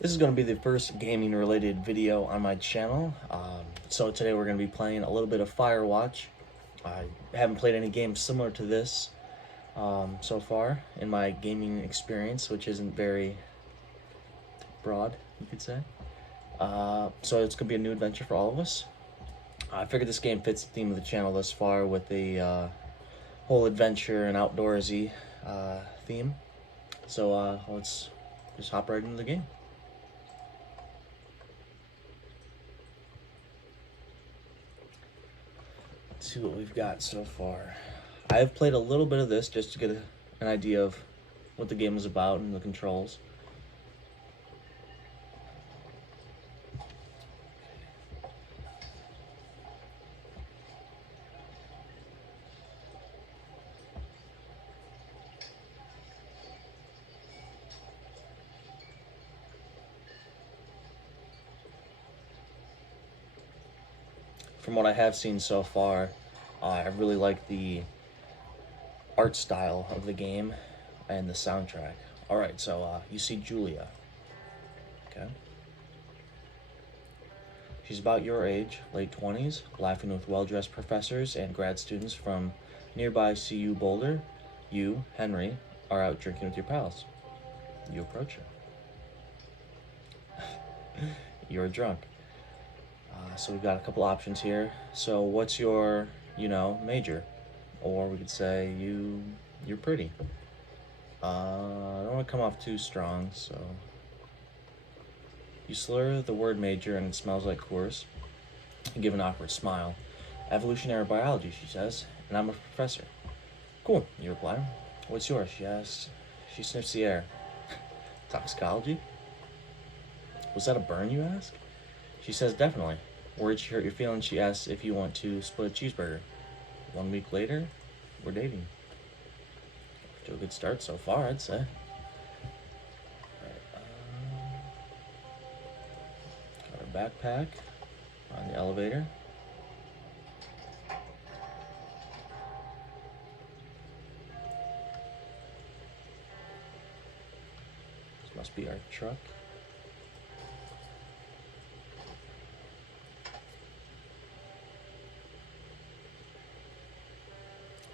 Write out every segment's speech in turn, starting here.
This is going to be the first gaming related video on my channel. So today we're going to be playing a little bit of Firewatch. I haven't played any games similar to this so far in my gaming experience, which isn't very broad, you could say. So it's going to be a new adventure for all of us. I figured this game fits the theme of the channel thus far with the whole adventure and outdoorsy theme. So let's just hop right into the game. Let's see what we've got so far. I've played a little bit of this just to get an idea of what the game is about and the controls. From what I have seen so far, I really like the art style of the game and the soundtrack. Alright, so you see Julia. Okay. She's about your age, late 20s, laughing with well-dressed professors and grad students from nearby CU Boulder. You, Henry, are out drinking with your pals. You approach her. You're drunk. So we've got a couple options here. So what's your, major? Or we could say you're pretty. I don't want to come off too strong, so... You slur the word major and it smells like Coors. You give an awkward smile. Evolutionary biology, she says, and I'm a professor. Cool, you reply. What's yours, she asks. She sniffs the air. Toxicology? Was that a burn, you ask? She says, definitely. Worried she hurt your feelings, she asks if you want to split a cheeseburger. 1 week later, we're dating. To a good start so far, I'd say. Got our backpack on the elevator. This must be our truck.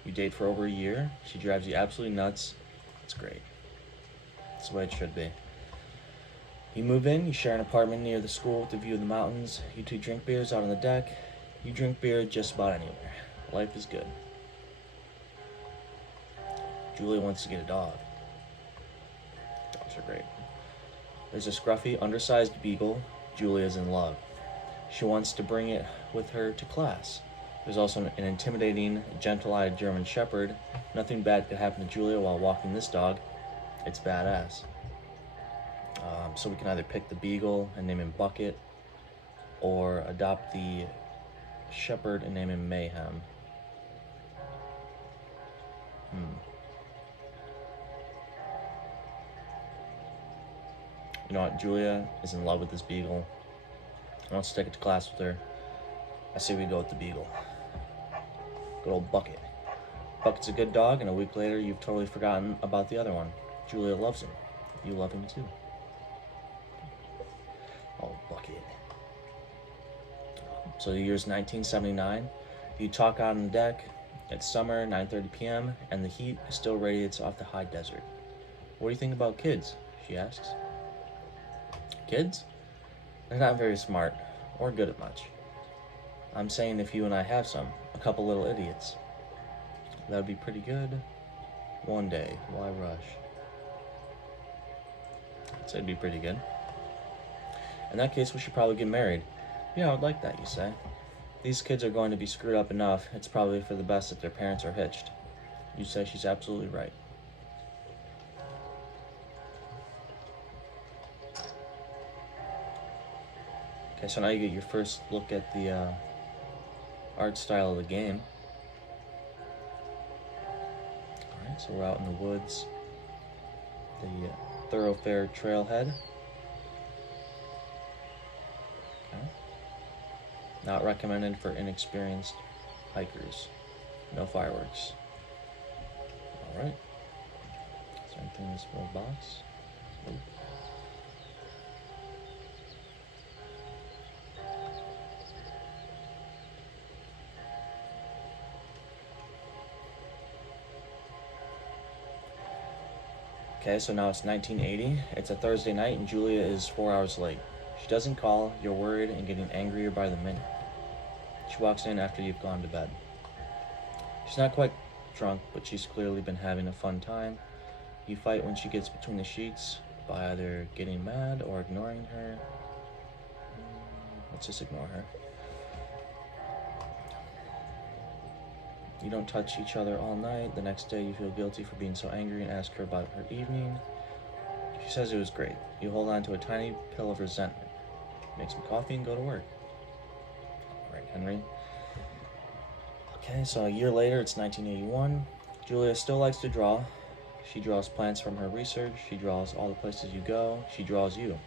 You date for over a year. She drives you absolutely nuts. It's great. That's the way it should be. You move in, you share an apartment near the school with a view of the mountains. You two drink beers out on the deck. You drink beer just about anywhere. Life is good. Julia wants to get a dog. Dogs are great. There's a scruffy, undersized beagle. Julia's in love. She wants to bring it with her to class. There's also an intimidating, gentle-eyed German Shepherd. Nothing bad could happen to Julia while walking this dog. It's badass. So we can either pick the Beagle and name him Bucket, or adopt the Shepherd and name him Mayhem. You know what? Julia is in love with this Beagle. Wants to take it to class with her. I say we go with the Beagle. Good old Bucket. Bucket's a good dog, and a week later, you've totally forgotten about the other one. Julia loves him. You love him too. Oh, Bucket. So the year's 1979. You talk out on the deck. It's summer, 9:30 p.m., and the heat still radiates off the high desert. What do you think about kids? She asks. Kids? They're not very smart, or good at much. I'm saying if you and I have some, a couple little idiots. That would be pretty good. One day, why rush? I'd say it'd be pretty good. In that case, we should probably get married. Yeah, I'd like that, you say. These kids are going to be screwed up enough. It's probably for the best that their parents are hitched. You say she's absolutely right. Okay, so now you get your first look at the art style of the game. Alright, so we're out in the woods. The thoroughfare trailhead. Okay. Not recommended for inexperienced hikers. No fireworks. Alright. Is there anything in this little box? Nope. Okay, so now it's 1980. It's a Thursday night and Julia is 4 hours late. She doesn't call, you're worried and getting angrier by the minute. She walks in after you've gone to bed. She's not quite drunk, but she's clearly been having a fun time. You fight when she gets between the sheets by either getting mad or ignoring her. Let's just ignore her. You don't touch each other all night. The next day you feel guilty for being so angry and ask her about her evening. She says it was great. You hold on to a tiny pill of resentment. Make some coffee and go to work. All right, Henry. Okay, so a year later, it's 1981. Julia still likes to draw. She draws plants from her research. She draws all the places you go. She draws you.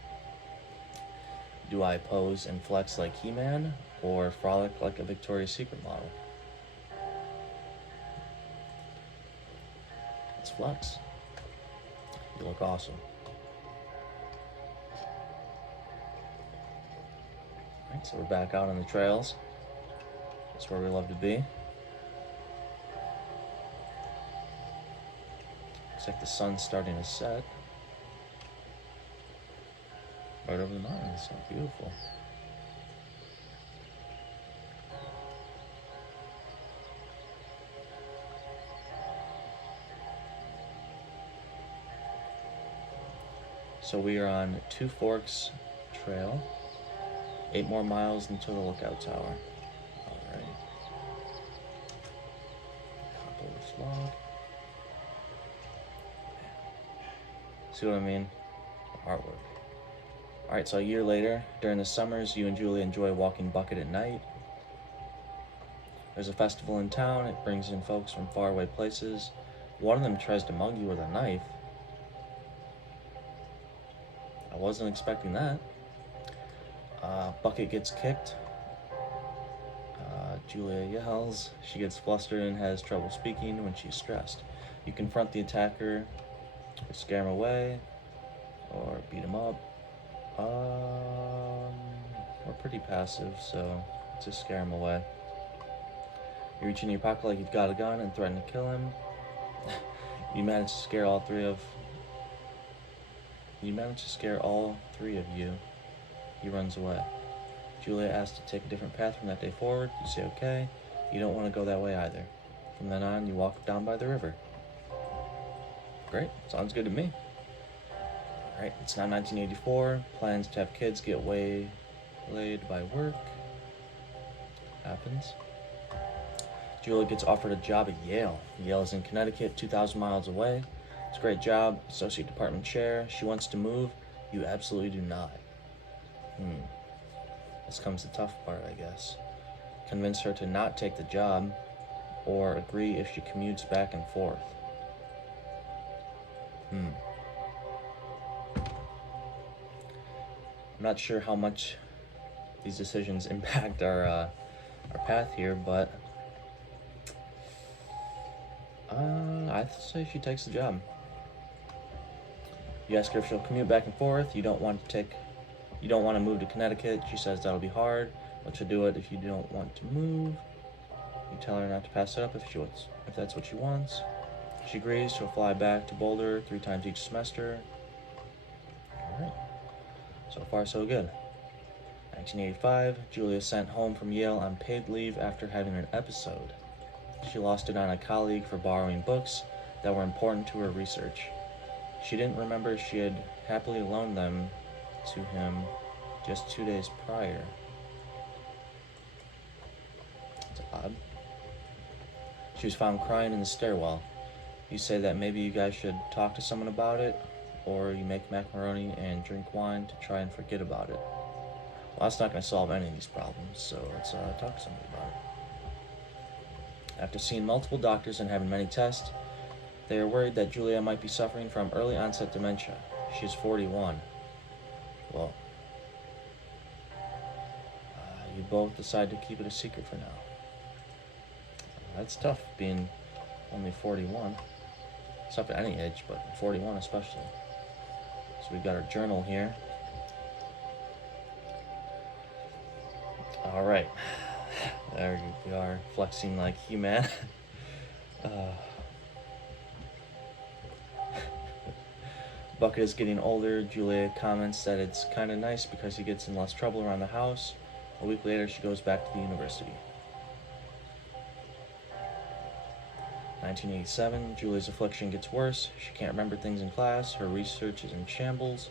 Do I pose and flex like He-Man or frolic like a Victoria's Secret model? Let's flex. You look awesome. Alright, so we're back out on the trails. That's where we love to be. Looks like the sun's starting to set. Right over the mountains. So beautiful. So we are on Two Forks Trail. 8 more miles until the lookout tower. Alright. Hop over this log. See what I mean? Artwork. Alright, so a year later, during the summers, you and Julia enjoy walking bucket at night. There's a festival in town. It brings in folks from faraway places. One of them tries to mug you with a knife. I wasn't expecting that. Bucket gets kicked. Julia yells. She gets flustered and has trouble speaking when she's stressed. You confront the attacker, or scare him away, or beat him up. We're pretty passive, so just scare him away. You reach in your pocket like you've got a gun and threaten to kill him. You manage to scare all three of you. He runs away. Julia asks to take a different path from that day forward. You say okay. You don't want to go that way either. From then on, you walk down by the river. Great, sounds good to me. Alright, it's now 1984. Plans to have kids get waylaid by work. Happens. Julia gets offered a job at Yale. Yale is in Connecticut, 2,000 miles away. It's a great job, associate department chair. She wants to move. You absolutely do not. This comes the tough part, I guess. Convince her to not take the job, or agree if she commutes back and forth. I'm not sure how much these decisions impact our path here, but I'd say she takes the job. You ask her if she'll commute back and forth. You don't want to move to Connecticut. She says that'll be hard, but she'll do it if you don't want to move. You tell her not to pass it up if that's what she wants. She agrees. She'll fly back to Boulder 3 times each semester. Alright. So far, so good. 1985, Julia sent home from Yale on paid leave after having an episode. She lost it on a colleague for borrowing books that were important to her research. She didn't remember she had happily loaned them to him just 2 days prior. That's odd. She was found crying in the stairwell. You say that maybe you guys should talk to someone about it, or you make macaroni and drink wine to try and forget about it. Well, that's not going to solve any of these problems, so let's talk to somebody about it. After seeing multiple doctors and having many tests, they are worried that Julia might be suffering from early onset dementia. She is 41. Well, you both decide to keep it a secret for now. That's tough, being only 41. It's tough at any age, but 41 especially. So we've got our journal here. Alright. There we are, flexing like He-Man. Bucket is getting older. Julia comments that it's kind of nice because he gets in less trouble around the house. A week later, she goes back to the university. 1987, Julia's affliction gets worse. She can't remember things in class. Her research is in shambles.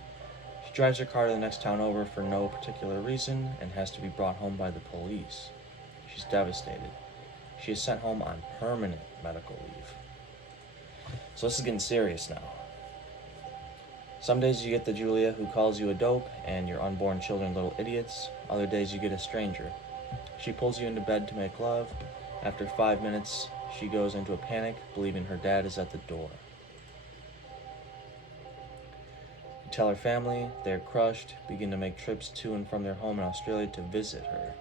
She drives her car to the next town over for no particular reason and has to be brought home by the police. She's devastated. She is sent home on permanent medical leave. So this is getting serious now. Some days you get the Julia who calls you a dope and your unborn children little idiots. Other days you get a stranger. She pulls you into bed to make love. After 5 minutes, she goes into a panic, believing her dad is at the door. You tell her family, they're crushed, begin to make trips to and from their home in Australia to visit her.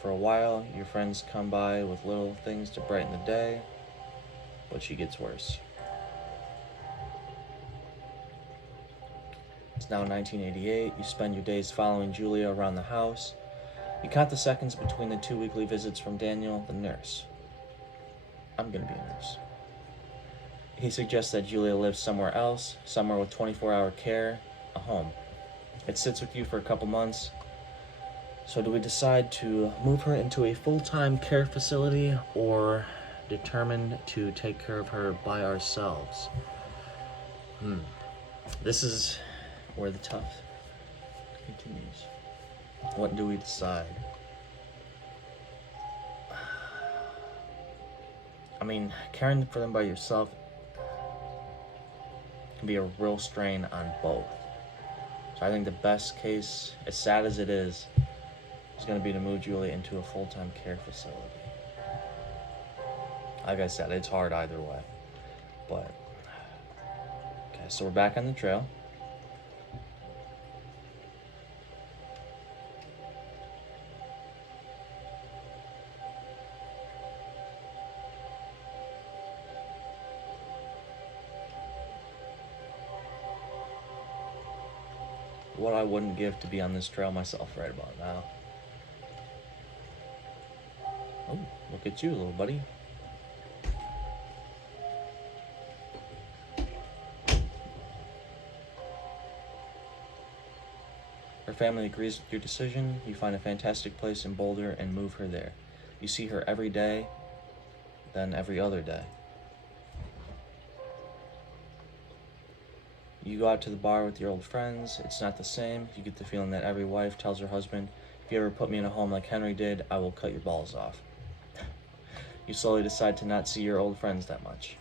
For a while, your friends come by with little things to brighten the day, but she gets worse. It's now 1988. You spend your days following Julia around the house. You count the seconds between the 2 weekly visits from Daniel, the nurse. I'm gonna be a nurse. He suggests that Julia lives somewhere else, somewhere with 24-hour care, a home. It sits with you for a couple months. So do we decide to move her into a full-time care facility or determine to take care of her by ourselves? This is where the tough continues. What do we decide? I mean, caring for them by yourself can be a real strain on both. So I think the best case, as sad as it is going to be to move Julia into a full-time care facility. Like I said, it's hard either way. But, okay, so we're back on the trail. What I wouldn't give to be on this trail myself right about now. Oh, look at you, little buddy. Her family agrees with your decision. You find a fantastic place in Boulder and move her there. You see her every day, then every other day. You go out to the bar with your old friends. It's not the same. You get the feeling that every wife tells her husband, if you ever put me in a home like Henry did, I will cut your balls off. You slowly decide to not see your old friends that much.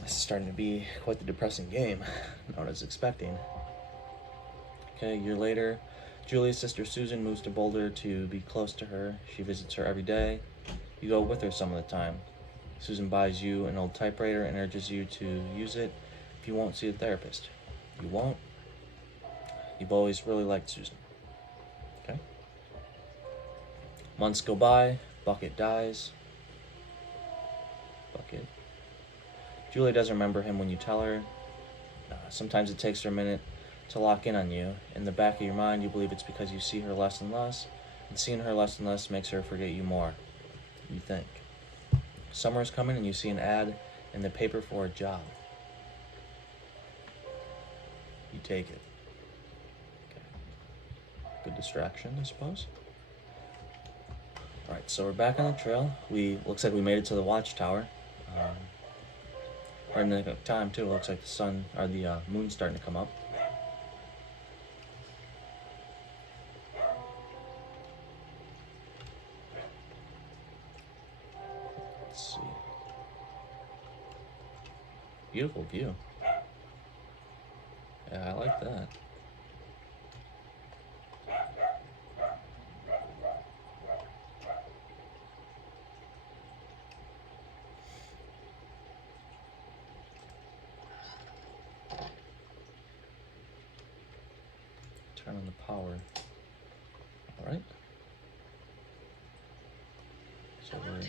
This is starting to be quite the depressing game, not what I was expecting. Okay, a year later, Julia's sister Susan moves to Boulder to be close to her. She visits her every day. You go with her some of the time. Susan buys you an old typewriter and urges you to use it if you won't see a therapist. You won't. You've always really liked Susan. Okay? Months go by. Bucket dies. Bucket. Julia doesn't remember him when you tell her. Sometimes it takes her a minute to lock in on you. In the back of your mind, you believe it's because you see her less and less, and seeing her less and less makes her forget you more. You think. Summer is coming and you see an ad in the paper for a job. You take it. Okay. Good distraction, I suppose. Alright, so we're back on the trail. Looks like we made it to the watchtower. We're in the nick of time too. It looks like the moon's starting to come up. Let's see. Beautiful view. Yeah, I like that. Turn on the power. All right. So we're...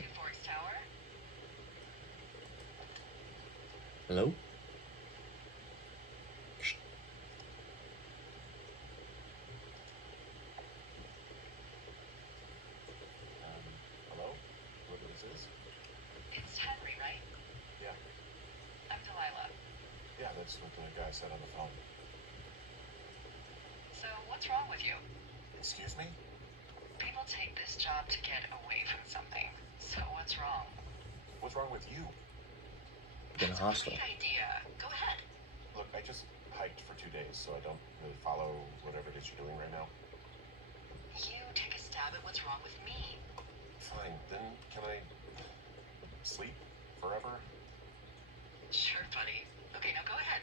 Hello? Shh. Hello? Look who this is. It's Henry, right? Yeah. I'm Delilah. That's what the guy said on the phone. So, what's wrong with you? Excuse me? People take this job to get away from something. So, what's wrong? What's wrong with you? Getting That's hostile. a great idea. Go ahead. Look, I just hiked for 2 days, so I don't really follow whatever it is you're doing right now. You take a stab at what's wrong with me. Fine, then can I sleep forever? Sure, buddy. Okay, now go ahead.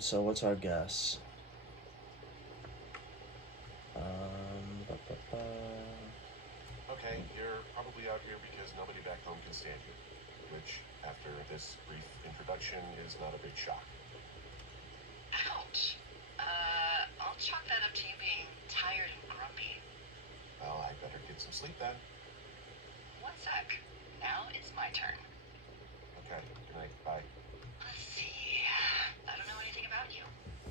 So what's our guess? Ba, ba, ba. Okay, you're probably out here because nobody back home can stand you, which, after this brief introduction, is not a big shock. Ouch. I'll chalk that up to you being tired and grumpy. Well, I better get some sleep then. One sec. Now it's my turn. Okay, good night, bye. Let's see. I don't know anything about you.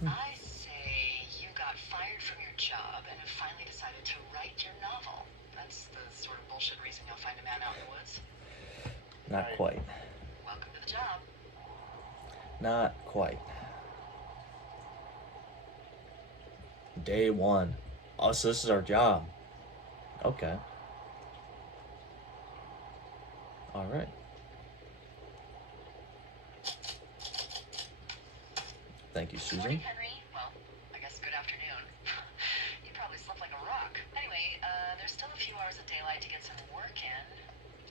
I say you got fired from your job and have finally decided to write your novel. That's the sort of bullshit reason you'll find a man out in the woods. Not Right. quite. Welcome to the job. Not quite. Day one. Oh, so this is our job. Okay. All right. Thank you, Morning, Susan. Henry. Well, I guess good afternoon. You probably slept like a rock. Anyway, there's still a few hours of daylight to get some work in.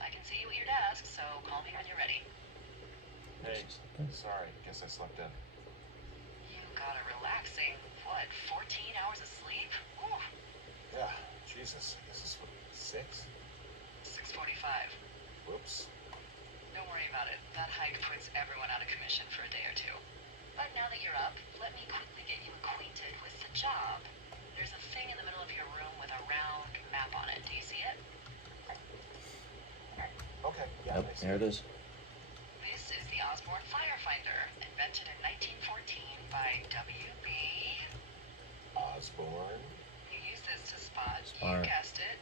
I can see you at your desk, so call me when you're ready. Hey, sorry, guess I slept in. You got a relaxing, 14 hours of sleep? Whew. Yeah, Jesus, I guess it's what, 6? 6:45. Whoops. Don't worry about it. That hike puts everyone out of commission for a day or two. But now that you're up, let me quickly get you acquainted with the job. There's a thing in the middle of your room with a round map on it. Do you see it? Okay, yeah, Yep, I see there it is. This is the Osborne Firefinder, invented in 1914 by W.B. Osborne? You use this to spot, Smart. you guessed it,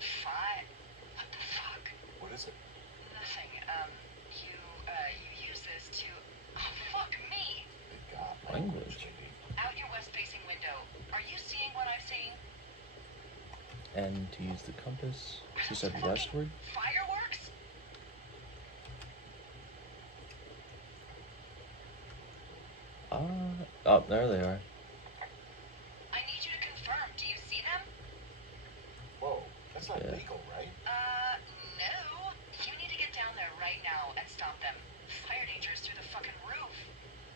What the fuck? What is it? Nothing. You use this to... Oh, fuck me! Good God, Language. lady. Out your west-facing window. Are you seeing what I'm seeing? And to use the compass. She said Fucking westward. Fireworks? Oh, there they are. I need you to confirm. Do you see them? Whoa, that's not Yeah. legal, right? No. You need to get down there right now and stop them. Fire danger is through the fucking roof.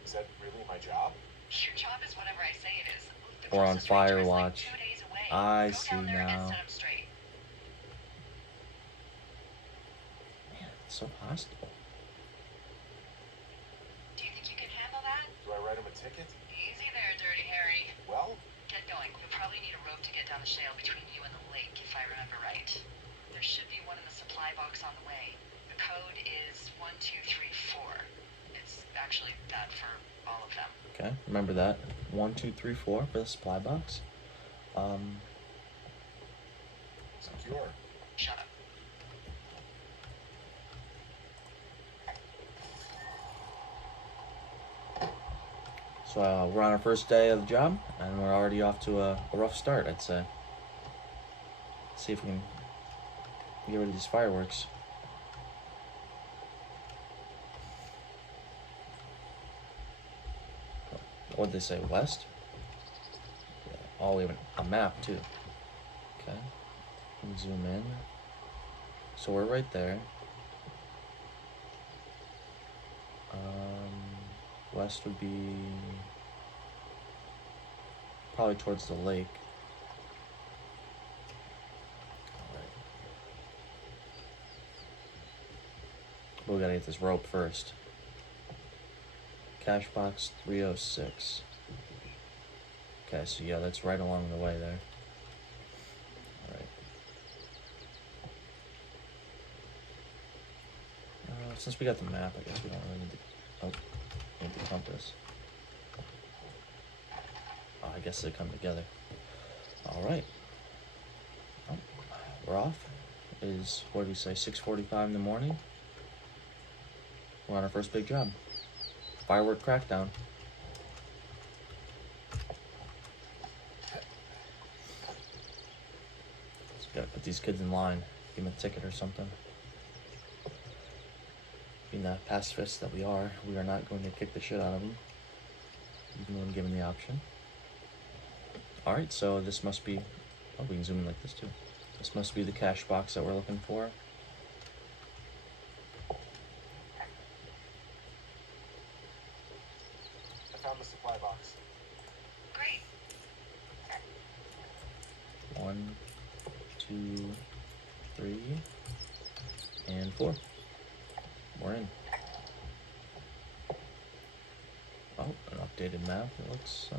Is that really my job? Your job is whatever I say it is. The We're on closest ranger is like Firewatch. 2 days away. I Go see down there and now. set them straight. Man, it's so hostile. Do you think you can handle that? Do I write him a ticket? Easy there, Dirty Harry. Well, Get going. You'll probably need a rope to get down the shale between you and the lake, if I remember right. There should be one in the supply box on the way. The code is 1234. It's actually that for all of them. Okay, remember that. 1, 2, 3, 4 for the supply box. secure. Shut up. So we're on our first day of the job, and we're already off to a rough start, I'd say. See if we can get rid of these fireworks. What'd they say, west? Yeah. Oh, we have a map, too. Okay. Let me zoom in. So we're right there. West would be probably towards the lake. Alright. But we gotta get this rope first. Cash box 306. Okay, so yeah, that's right along the way there. Alright. Since we got the map, I guess we don't really need the... Oh, need the compass. Oh, I guess they come together. Alright. Oh, we're off. It is, what did we say, 6:45 in the morning? We're on our first big job. Firework crackdown. Just gotta put these kids in line. Give them a ticket or something. Being the pacifists that we are not going to kick the shit out of them, even when given the option. Alright, so this must be... Oh, we can zoom in like this too. This must be the cash box that we're looking for. I found the supply box. Great. 1, 2, 3, and 4. We're in. Oh, an updated map, it looks so.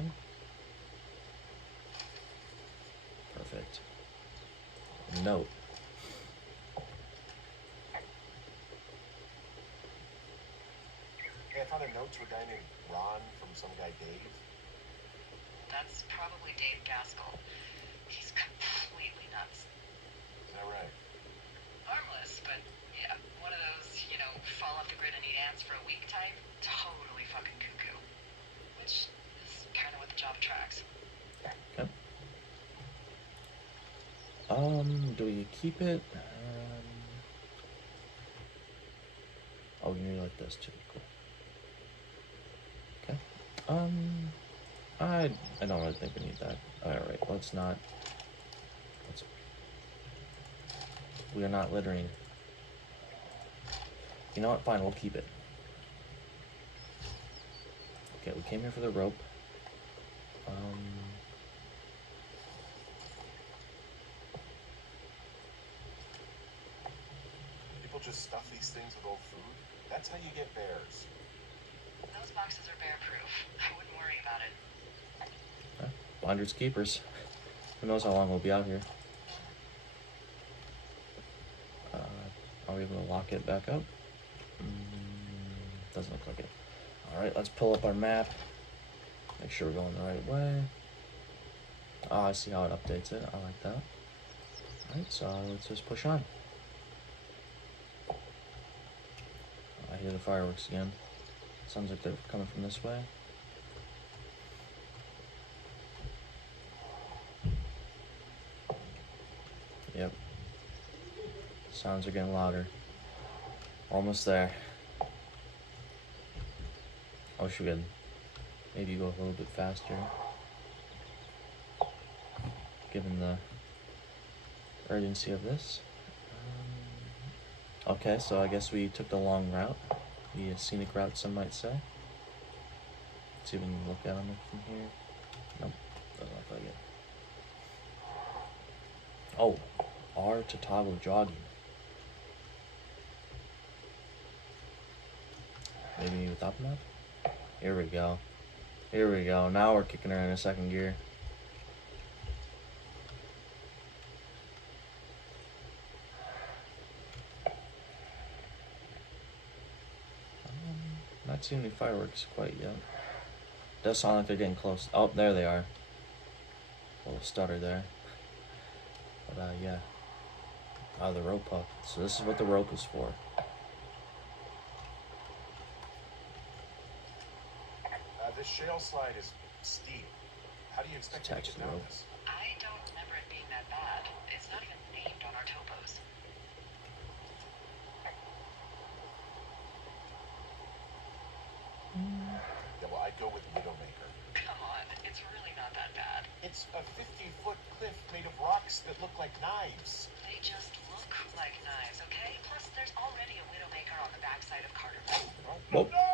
Perfect. Note. Hey, I found a note to a guy named Ron from some guy Dave. That's probably Dave Gaskell. He's completely nuts. Is that right? Harmless, but yeah, one of those, fall off the grid and eat ants for a week type. Totally fucking cuckoo. Which is kind of what the job attracts. Okay. Do we keep it? Oh, we can do like this too. Cool. Okay. I don't really think we need that. Alright, let's not. We are not littering. You know what? Fine, we'll keep it. Okay, we came here for the rope. People just stuff these things with old food. That's how you get bears. Those boxes are bear-proof. I wouldn't worry about it. Blinders keepers. Who knows how long we'll be out here. Are we able to lock it back up? Doesn't look like it. Alright, let's pull up our map. Make sure we're going the right way. Oh, I see how it updates it. I like that. Alright, so let's just push on. I hear the fireworks again. Sounds like they're coming from this way. Yep. Sounds are getting louder. Almost there. I wish we could maybe go a little bit faster, given the urgency of this. Okay, so I guess we took the long route, the scenic route, some might say. Let's see if we can look at them from here. Nope, doesn't look like it. Oh, R to toggle jogging. Maybe without the map? Here we go. Here we go. Now we're kicking her in a second gear. Not seeing any fireworks quite yet. Does sound like they're getting close. Oh, there they are. A little stutter there. But yeah. Oh, the rope up. So this is what the rope is for. This shale slide is steep. How do you expect to Attach get the down rope. this? I don't remember it being that bad. It's not even named on our topos. Yeah, well, I'd go with Widowmaker. Come on, it's really not that bad. It's a 50-foot cliff made of rocks that look like knives. They just look like knives, okay? Plus, there's already a Widowmaker on the backside of Carter. Whoa. No!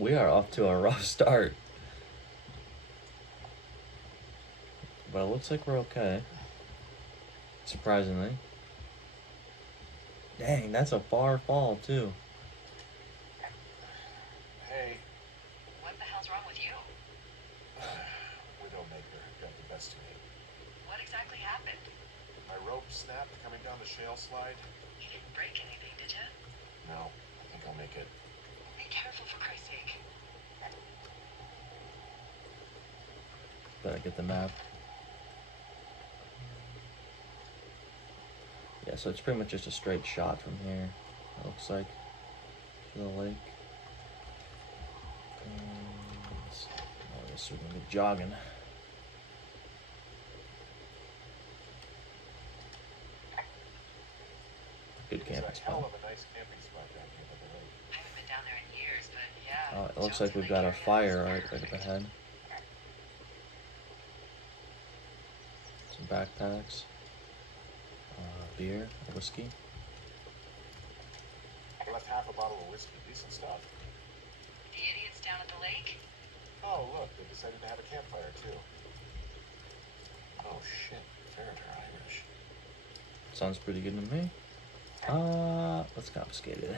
We are off to a rough start. But it looks like we're okay. Surprisingly. Dang, that's a far fall too. Hey, What the hell's wrong with you? Widowmaker got the best of me. What exactly happened? My rope snapped coming down the shale slide. You didn't break anything, did you? No, I think I'll make it. Be careful, for Christ's sake. Better get the map. Yeah, so it's pretty much just a straight shot from here, it looks like, to the lake. I guess we're gonna be jogging. Good camping It's a hell spot. of a nice camping spot down here by the lake. I haven't been down there in years, but yeah. It looks Jonesy like we've Lake got a area is fire right up perfect. ahead. Some backpacks, beer, whiskey. I left half a bottle of whiskey. Decent stuff. The idiots down at the lake? Oh, look, they decided to have a campfire, too. Oh, shit. Ferret are Irish. Sounds pretty good to me. Let's confiscate it.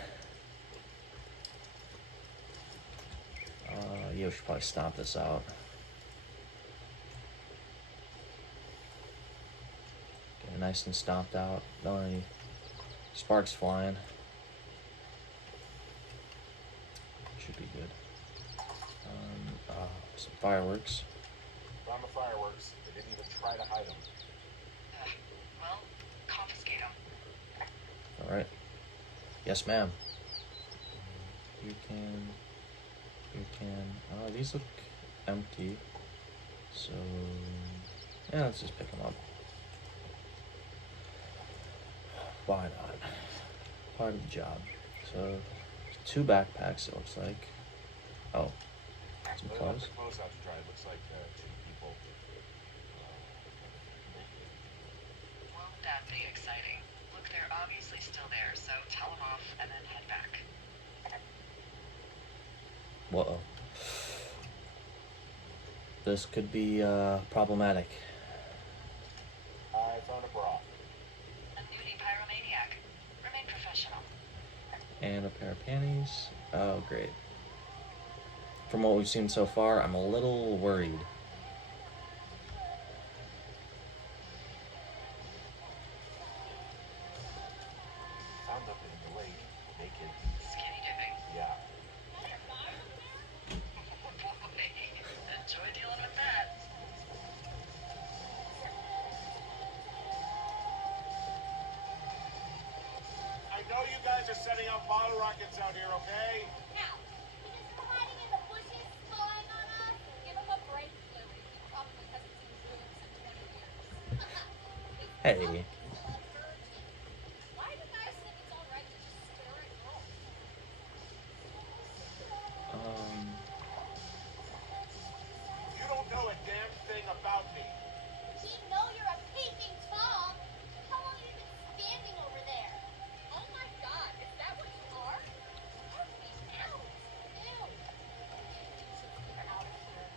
Yeah, we should probably stomp this out. Get it nice and stomped out. Don't any sparks flying. Should be good. Some fireworks. Found the fireworks. They didn't even try to hide them. Well, confiscate them. Alright. Yes, ma'am. You can. These look empty. So, yeah, let's just pick them up. Why not? Part of the job. So, 2 backpacks, it looks like. Oh, some They left clothes. the clothes out to dry. It looks like 2 people. Won't that be exciting? Look, they're obviously still there, so tell them off and then head back. Whoa. This could be problematic. I found a bra. A nudie pyromaniac. Remain professional. And a pair of panties. Oh, great. From what we've seen so far, I'm a little worried. Found them in the lake, naked. Skinny dipping. Yeah. Boy, enjoy dealing with that. I know you guys are setting up bottle rockets out here, okay? Now, because they're hiding in the bushes, spying on us, give them a break, Louie. He probably hasn't seen Bruins in 20 years. Hey. Why do guys think it's alright to just stare at girls? You don't know a damn thing about me. We know you're a peeping Tom. How long have you been standing over there? Oh my god, is that what you are? Out! Ew! Get out of here.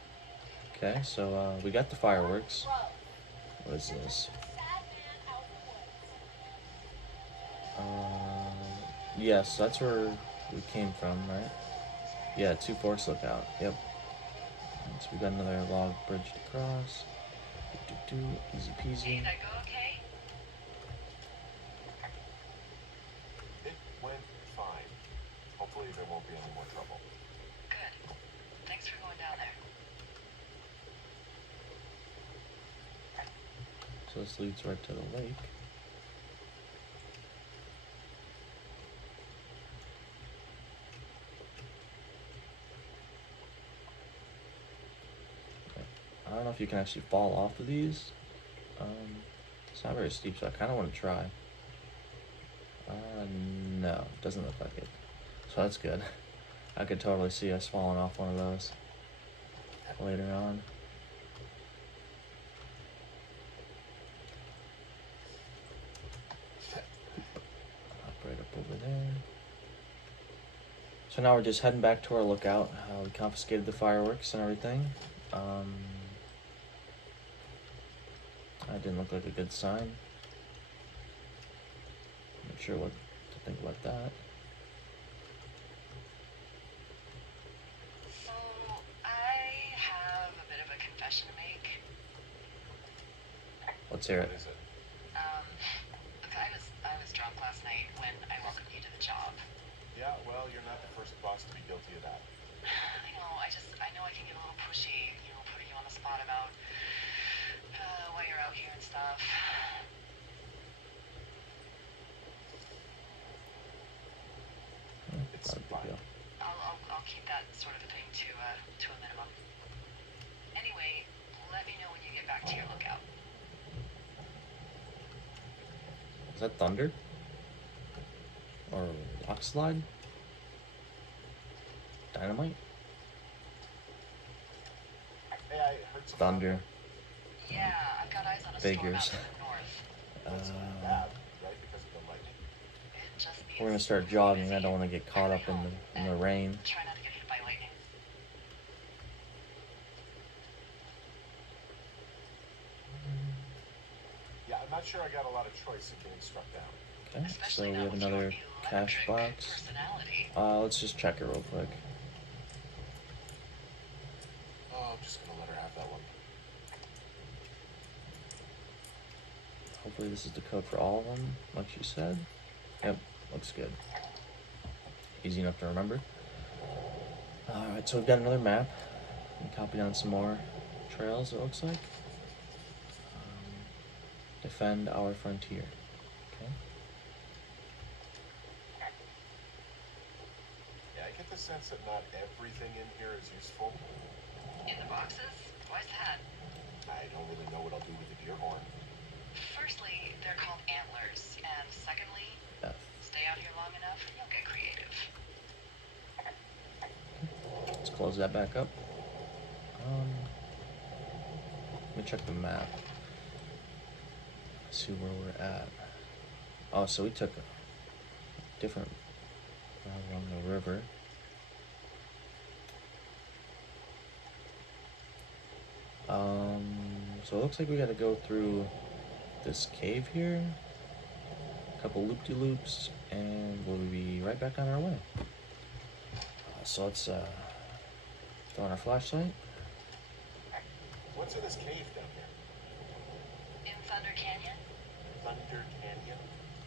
Okay, so we got the fireworks. Gross. What is this? Sad man out in the woods. Yes, that's where we came from, right? Yeah, 2 Forks Lookout. Yep. So we got another log bridge to cross. Easy Hey, peasy. did that go okay? It went fine. Hopefully there won't be any more trouble. Good. Thanks for going down there. So this leads right to the lake. I don't know if you can actually fall off of these. It's not very steep, so I kind of want to try. No, doesn't look like it. So that's good. I could totally see us falling off one of those later on. Up right up over there. So now we're just heading back to our lookout. We confiscated the fireworks and everything. That didn't look like a good sign. Not sure what to think about that. So, I have a bit of a confession to make. Let's hear it. What is it? Look, I was drunk last night when I welcomed you to the job. Yeah, well, you're not the first boss to be guilty of that. I know, I know I can get a little pushy, putting you on the spot about why you're out here and stuff. I'll keep that sort of thing to a minimum. Anyway, let me know when you get back to your lookout. Is that thunder? Or rock slide? Dynamite? Hey, I heard some Thunder. Yeah, I've got eyes on a Figures. storm out to the north. That's bad, right? Because of the lightning. It just We're gonna means start it's jogging. busy. I don't want to get caught up in the rain. Try not to get hit by lightning. Yeah, I'm not sure I got a lot of choice in getting struck down. Okay, so Especially we not have with your another cash electric box. personality. Let's just check it real quick. Oh, I'm just gonna let her have that one. Hopefully this is the code for all of them, like she said. Yep, looks good. Easy enough to remember. Alright, so we've got another map. We copied on some more trails, it looks like. Defend our frontier. Okay. Yeah, I get the sense that not everything in here is useful. In the boxes? Why's that? I don't really know what I'll do with the deer horn. Firstly, they're called antlers. And secondly, F. stay out here long enough and you'll get creative. Let's close that back up. Let me check the map. See where we're at. Oh, so we took a different route along the river. So it looks like we gotta go through this cave here, a couple loop-de-loops, and we'll be right back on our way. So let's throw on our flashlight. What's in this cave down here? In Thunder Canyon? Thunder Canyon?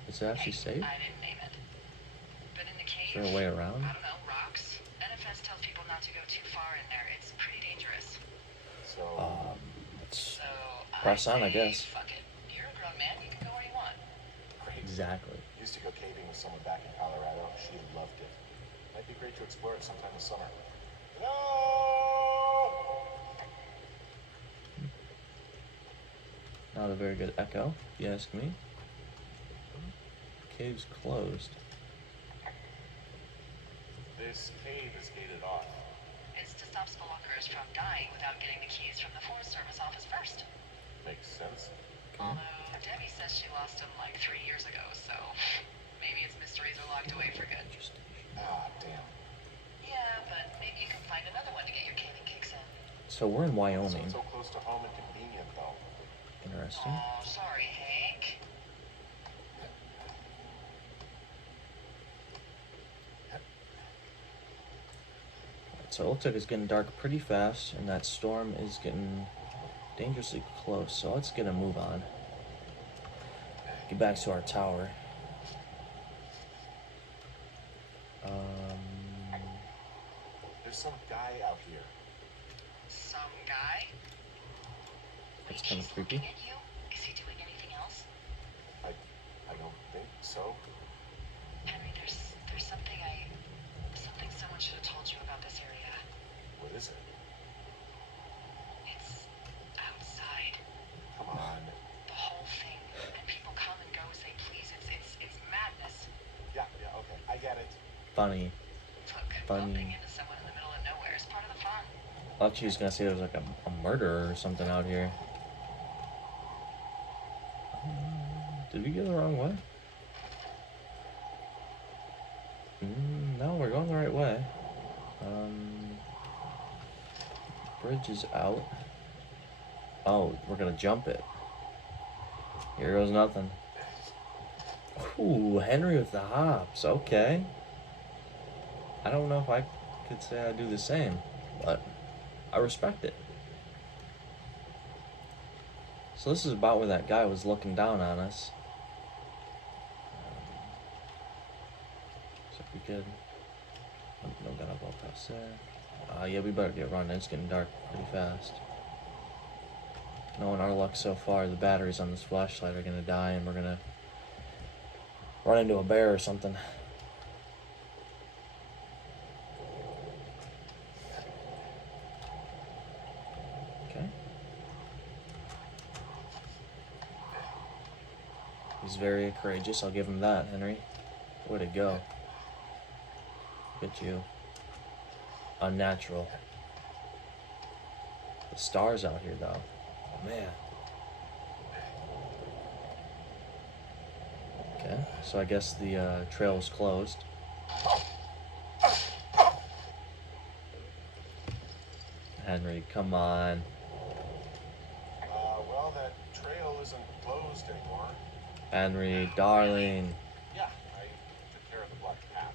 Is it actually safe? I didn't name it. But in the cave, Is there a way around? I don't know, rocks. NFS tells people not to go too far in there. It's pretty dangerous. So, Let's So press on, I say, guess. fuck it. You're a grown man. You can go where you want. great. Exactly. Used to go caving with someone back in Colorado. She loved it. Might be great to explore it sometime this summer. No! Not a very good echo, if you ask me. Cave's closed. This cave is gated off. It's to stop spelunkerers from dying without getting the keys from the Forest Service office first. Makes sense. Although Debbie says she lost them like 3 years ago, so maybe its mysteries are locked away for good. Interesting. Ah, damn. Yeah, but maybe you can find another one to get your caving kicks in. So we're in Wyoming. So close to home and convenient, though. Interesting. Oh, sorry, Hank. So it looks like it's getting dark pretty fast, and that storm is getting dangerously close. So let's get a move on. Get back to our tower. There's some guy out here. Some guy? That's Wait, kinda he's creepy. looking at you? Is he doing anything else? I don't think so. Henry, there's something someone should have told you about this area. What is it? It's outside. Come on. The whole thing. And people come and go as they please. It's madness. Yeah, okay. I get it. Funny. Look, Funny. bumping into someone in the middle of nowhere is part of the fun. I thought she was gonna say there was like a murderer or something out here. Did we go the wrong way? No, we're going the right way. Bridge is out. Oh, we're gonna jump it. Here goes nothing. Ooh, Henry with the hops. Okay. I don't know if I could say I do the same, but I respect it. So this is about where that guy was looking down on us. So we could. No gun up all past there. Yeah, we better get running. It's getting dark pretty fast. Knowing our luck so far, the batteries on this flashlight are gonna die, and we're gonna run into a bear or something. was very courageous. I'll give him that, Henry. Way to go. Look at you. Unnatural. The stars out here, though. Oh, man. Okay, so I guess the trail is closed. Henry, come on. Well, that trail isn't closed anymore. Henry, darling. Yeah, I took care of the black path.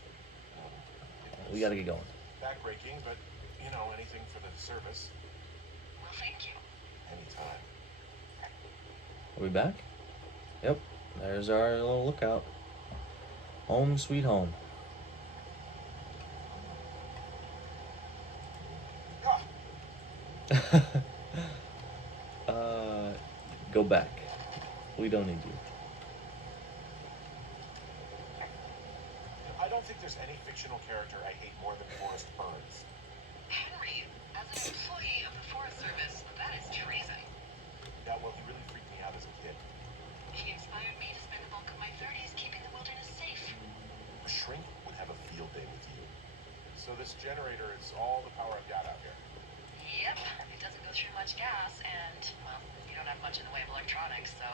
We gotta get going. Backbreaking, but, you know, anything for the service. Well, thank you. Anytime. Are we back? Yep. There's our little lookout. Home sweet home. Go back. We don't need you. I don't think there's any fictional character I hate more than Forrest Burns. Henry, as an employee of the Forest Service, that is treason. Yeah, well, he really freaked me out as a kid. He inspired me to spend the bulk of my 30s keeping the wilderness safe. A shrink would have a field day with you. So this generator is all the power I've got out here. Yep, it doesn't go through much gas, and, well, you don't have much in the way of electronics, so...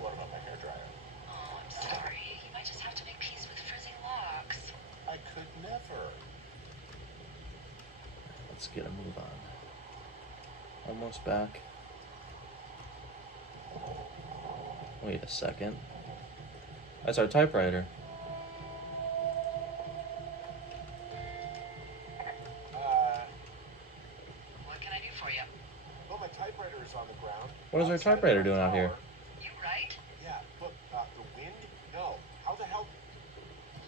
What about my hairdryer? Oh, I'm sorry. You might just have to make peace with frizzing locks. I could never. Let's get a move on. Almost back. Wait a second. That's our typewriter. What can I do for you? Well, my typewriter is on the ground. What is our Outside of typewriter my doing out here? tower. You right? Yeah, look, the wind? No. How the hell?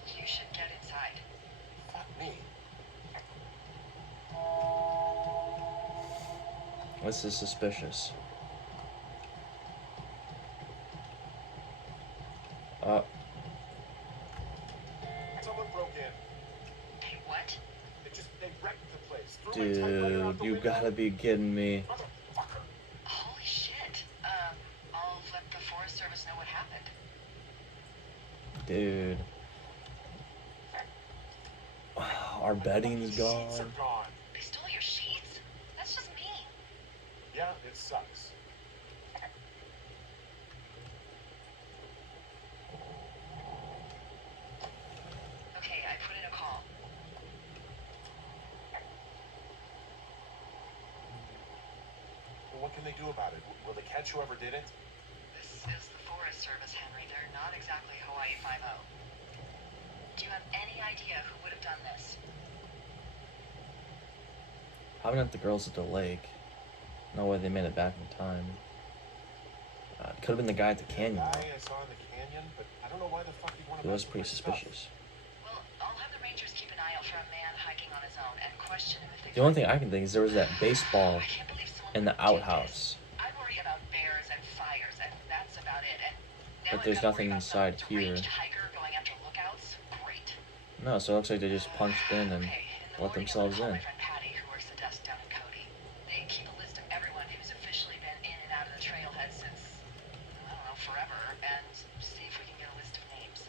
You should get inside. Fuck me. This is suspicious. Someone broke in. Hey, what? They wrecked the place. Threw my typewriter out Dude, the you window. gotta be kidding me. Motherfucker. Holy shit. I'll let the Forest Service know what happened. Dude. Our bedding's Sheets are gone. gone. They stole your sheets? That's just mean. Yeah, it sucks. Okay, I put in a call. Well, what can they do about it? Will they catch whoever did it? This is the Forest Service, Henry. They're not exactly Hawaii Five-0. Do you have any idea who would have done this? Probably not the girls at the lake. No way they made it back in time. It could have been the guy at the canyon. The though. guy I saw in the canyon, but I don't know why the fuck he'd want to It was mess with pretty my stuff. suspicious. Well, I'll have the Rangers keep an eye out for a man hiking on his own and question him if they The only thing I can think is there was that baseball I can't believe someone in the would do outhouse. this. I worry about bears and fires, and that's about it. And now But I've there's gotta worry nothing about some inside here. deranged hiker going after lookouts. Great. No, so it looks like they just punched in and Okay, in the let morning, themselves I'm in. gonna call my friend Patty, who works the desk down in Cody. They keep a list of everyone who's officially been in and out of the trailhead since, I don't know, forever, and see if we can get a list of names.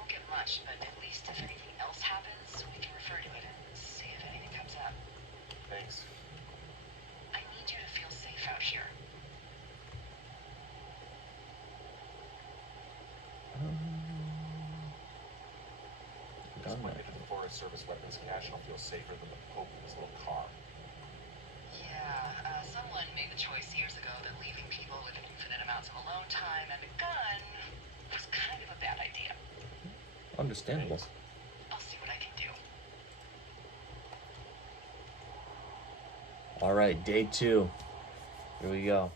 Won't get much, but at least if anything else happens, we can refer to it and see if anything comes up. Thanks. I need you to feel safe out here. Just Done when I that. get to the Forest Service weapons cache, I'll feel safer than the Pope in his little car. Yeah, someone made the choice years ago that leaving people with infinite amounts of alone time and a gun was kind of a bad idea. Understandable. I'll see what I can do. All right, day 2. Here we go.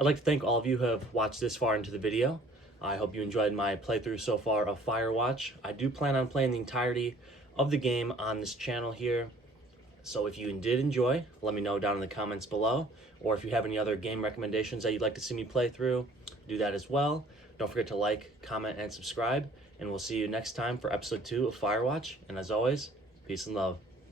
I'd like to thank all of you who have watched this far into the video. I hope you enjoyed my playthrough so far of Firewatch. I do plan on playing the entirety of the game on this channel here. So if you did enjoy, let me know down in the comments below. Or if you have any other game recommendations that you'd like to see me play through, do that as well. Don't forget to like, comment, and subscribe. And we'll see you next time for episode 2 of Firewatch. And as always, peace and love.